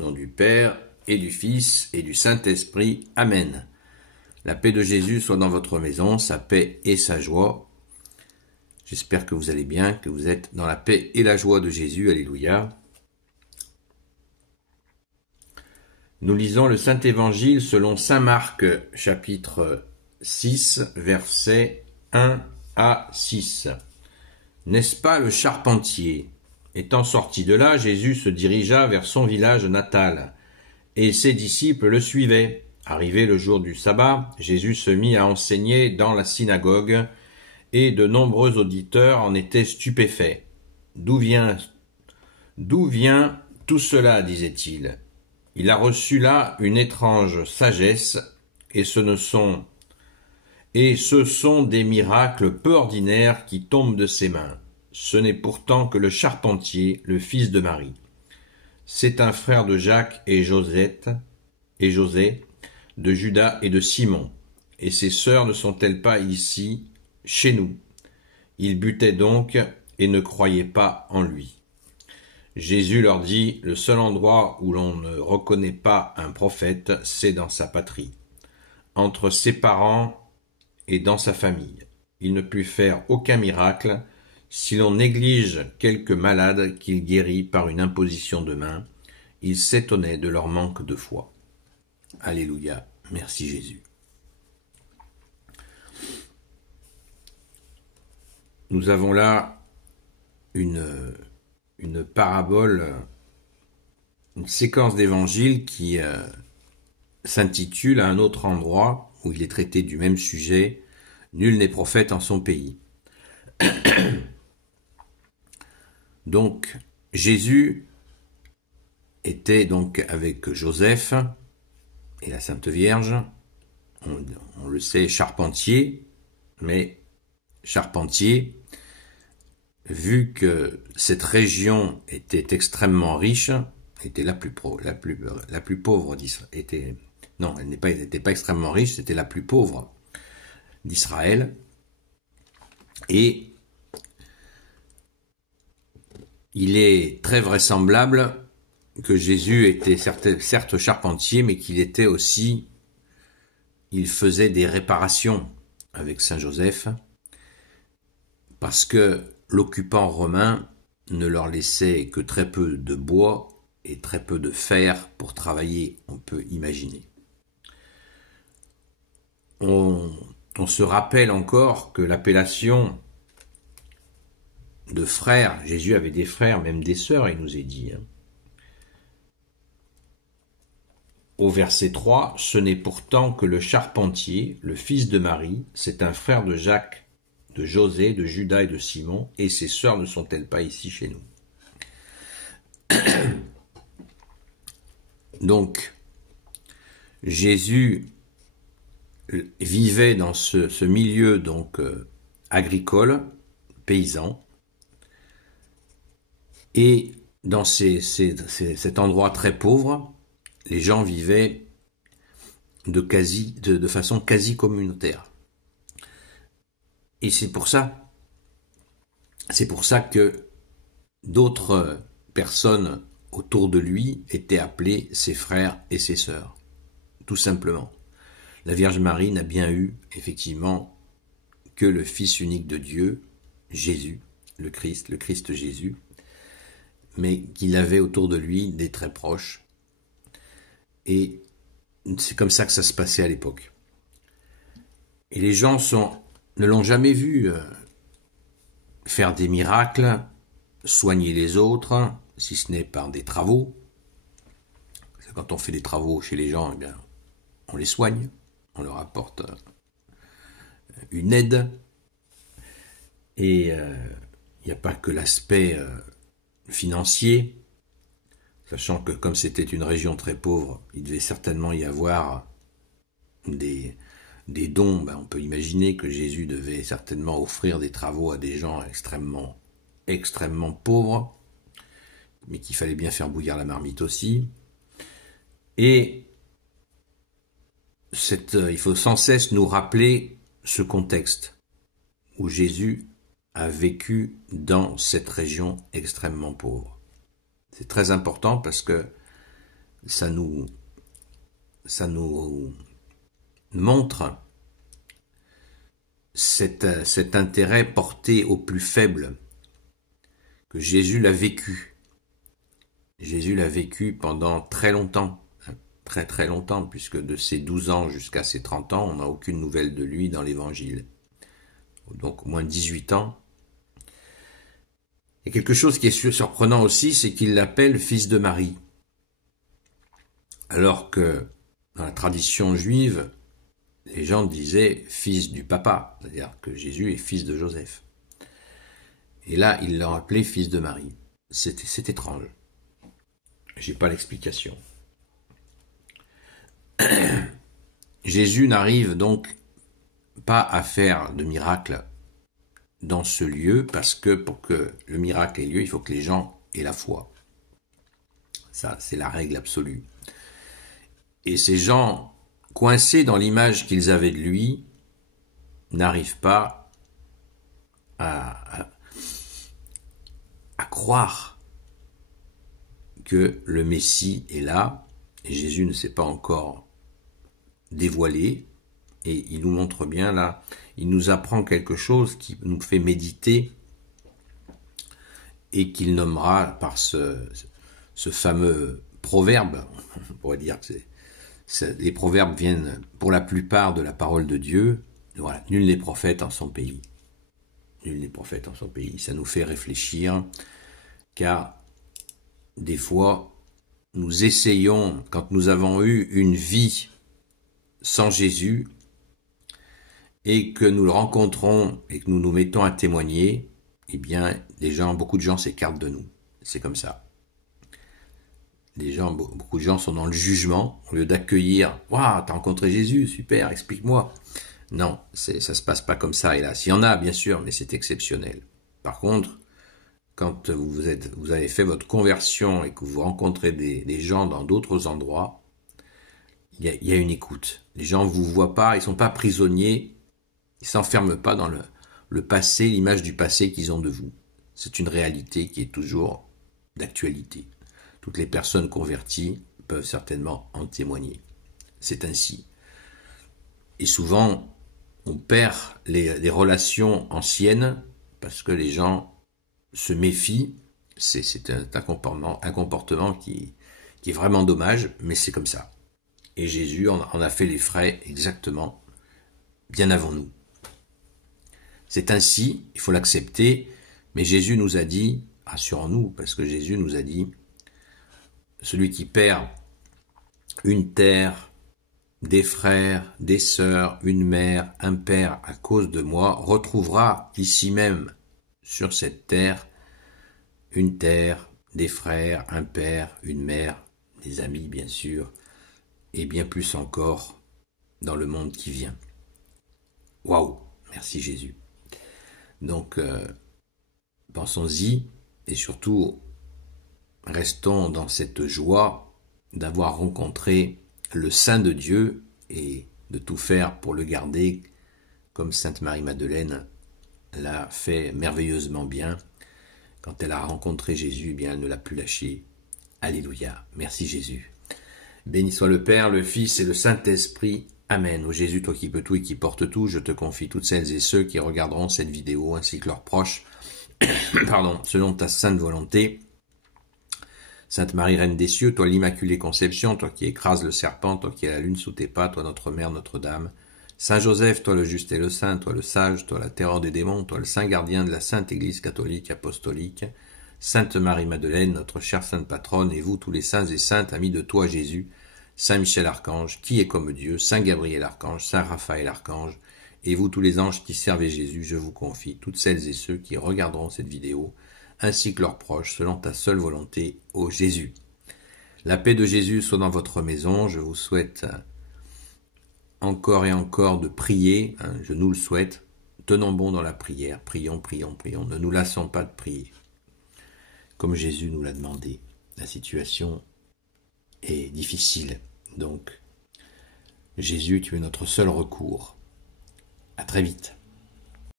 Au nom du Père, et du Fils, et du Saint-Esprit. Amen. La paix de Jésus soit dans votre maison, sa paix et sa joie. J'espère que vous allez bien, que vous êtes dans la paix et la joie de Jésus. Alléluia. Nous lisons le Saint-Évangile selon saint Marc, chapitre 6, versets 1 à 6. N'est-ce pas le charpentier ? Étant sorti de là, Jésus se dirigea vers son village natal, et ses disciples le suivaient. Arrivé le jour du sabbat, Jésus se mit à enseigner dans la synagogue, et de nombreux auditeurs en étaient stupéfaits. D'où vient tout cela, disait-il. Il a reçu là une étrange sagesse, et ce sont des miracles peu ordinaires qui tombent de ses mains. Ce n'est pourtant que le charpentier, le fils de Marie. C'est un frère de Jacques et José, de Judas et de Simon. Et ses sœurs ne sont-elles pas ici, chez nous? Ils butaient donc et ne croyaient pas en lui. Jésus leur dit, le seul endroit où l'on ne reconnaît pas un prophète, c'est dans sa patrie, entre ses parents et dans sa famille. Il ne put faire aucun miracle, si l'on néglige quelques malades qu'il guérit par une imposition de main. Il s'étonnait de leur manque de foi. Alléluia, merci Jésus. Nous avons là une parabole, une séquence d'évangile qui s'intitule à un autre endroit où il est traité du même sujet, « Nul n'est prophète en son pays ». Donc, Jésus était donc avec Joseph et la Sainte Vierge, on le sait, charpentier, mais charpentier, vu que cette région était extrêmement riche, était la plus pauvre d'Israël, elle n'était pas extrêmement riche, c'était la plus pauvre d'Israël, et il est très vraisemblable que Jésus était certes charpentier, mais qu'il était aussi, il faisait des réparations avec Saint Joseph, parce que l'occupant romain ne leur laissait que très peu de bois et très peu de fer pour travailler, on peut imaginer. On se rappelle encore que l'appellation de frères, Jésus avait des frères, même des sœurs, il nous est dit. Au verset 3, ce n'est pourtant que le charpentier, le fils de Marie, c'est un frère de Jacques, de José, de Judas et de Simon, et ses sœurs ne sont-elles pas ici chez nous? Donc, Jésus vivait dans ce milieu donc agricole, paysan, et dans cet endroit très pauvre, les gens vivaient de façon quasi communautaire. Et c'est pour ça que d'autres personnes autour de lui étaient appelées ses frères et ses sœurs, tout simplement. La Vierge Marie n'a bien eu, effectivement, que le Fils unique de Dieu, Jésus, le Christ Jésus, mais qu'il avait autour de lui des très proches. Et c'est comme ça que ça se passait à l'époque. Et les gens ne l'ont jamais vu faire des miracles, soigner les autres, si ce n'est par des travaux. Parce que quand on fait des travaux chez les gens, eh bien, on les soigne, on leur apporte une aide. Et il n'y a pas que l'aspect financier, sachant que comme c'était une région très pauvre, il devait certainement y avoir des dons. On peut imaginer que Jésus devait certainement offrir des travaux à des gens extrêmement pauvres, mais qu'il fallait bien faire bouillir la marmite aussi. Et il faut sans cesse nous rappeler ce contexte où Jésus a vécu dans cette région extrêmement pauvre. C'est très important parce que ça nous montre cet intérêt porté au plus faible, que Jésus l'a vécu. Jésus l'a vécu pendant très longtemps, très très longtemps, puisque de ses 12 ans jusqu'à ses 30 ans, on n'a aucune nouvelle de lui dans l'Évangile. Donc au moins 18 ans. Et quelque chose qui est surprenant aussi, c'est qu'il l'appelle fils de Marie. Alors que dans la tradition juive, les gens disaient fils du papa, c'est-à-dire que Jésus est fils de Joseph. Et là, il l'a appelé fils de Marie. C'est étrange. J'ai pas l'explication. Jésus n'arrive donc pas à faire de miracle dans ce lieu, parce que pour que le miracle ait lieu, il faut que les gens aient la foi. Ça, c'est la règle absolue. Et ces gens, coincés dans l'image qu'ils avaient de lui, n'arrivent pas à croire que le Messie est là, et Jésus ne s'est pas encore dévoilé, et il nous montre bien là, il nous apprend quelque chose qui nous fait méditer, et qu'il nommera par ce fameux proverbe. On pourrait dire que les proverbes viennent pour la plupart de la parole de Dieu. Voilà, nul n'est prophète en son pays. Nul n'est prophète en son pays. Ça nous fait réfléchir, car des fois, nous essayons, quand nous avons eu une vie sans Jésus, et que nous le rencontrons, et que nous nous mettons à témoigner, eh bien, beaucoup de gens s'écartent de nous. C'est comme ça. Beaucoup de gens sont dans le jugement, au lieu d'accueillir « Waouh, t'as rencontré Jésus, super, explique-moi ». Non, ça se passe pas comme ça, hélas. Il y en a, bien sûr, mais c'est exceptionnel. Par contre, quand vous avez fait votre conversion et que vous rencontrez des gens dans d'autres endroits, il y a une écoute. Les gens ne vous voient pas, ils sont pas prisonniers, ils s'enferment pas dans le passé, l'image du passé qu'ils ont de vous. C'est une réalité qui est toujours d'actualité. Toutes les personnes converties peuvent certainement en témoigner. C'est ainsi. Et souvent, on perd les relations anciennes parce que les gens se méfient. C'est un comportement qui est vraiment dommage, mais c'est comme ça. Et Jésus en a fait les frais exactement bien avant nous. C'est ainsi, il faut l'accepter, mais Jésus nous a dit, rassurons-nous, parce que Jésus nous a dit, celui qui perd une terre, des frères, des sœurs, une mère, un père à cause de moi, retrouvera ici même, sur cette terre, une terre, des frères, un père, une mère, des amis bien sûr, et bien plus encore dans le monde qui vient. Waouh, merci Jésus. Donc, pensons-y, et surtout, restons dans cette joie d'avoir rencontré le Saint de Dieu et de tout faire pour le garder, comme Sainte Marie-Madeleine l'a fait merveilleusement bien. Quand elle a rencontré Jésus, eh bien, elle ne l'a plus lâché. Alléluia. Merci Jésus. Béni soit le Père, le Fils et le Saint-Esprit. Amen. Ô Jésus, toi qui peux tout et qui portes tout, je te confie toutes celles et ceux qui regarderont cette vidéo ainsi que leurs proches, selon ta sainte volonté. Sainte Marie, Reine des cieux, toi l'Immaculée Conception, toi qui écrases le serpent, toi qui as la lune sous tes pas, toi notre Mère, Notre-Dame. Saint Joseph, toi le juste et le saint, toi le sage, toi la terreur des démons, toi le saint gardien de la Sainte Église catholique apostolique. Sainte Marie-Madeleine, notre chère sainte patronne, et vous tous les saints et saintes, amis de toi Jésus, Saint Michel Archange, qui est comme Dieu, Saint Gabriel Archange, Saint Raphaël Archange, et vous tous les anges qui servez Jésus, je vous confie toutes celles et ceux qui regarderont cette vidéo, ainsi que leurs proches, selon ta seule volonté, ô Jésus. La paix de Jésus soit dans votre maison. Je vous souhaite encore et encore de prier, je nous le souhaite. Tenons bon dans la prière, prions, prions, prions, ne nous lassons pas de prier. Comme Jésus nous l'a demandé, la situation est difficile, donc Jésus, tu es notre seul recours. À très vite.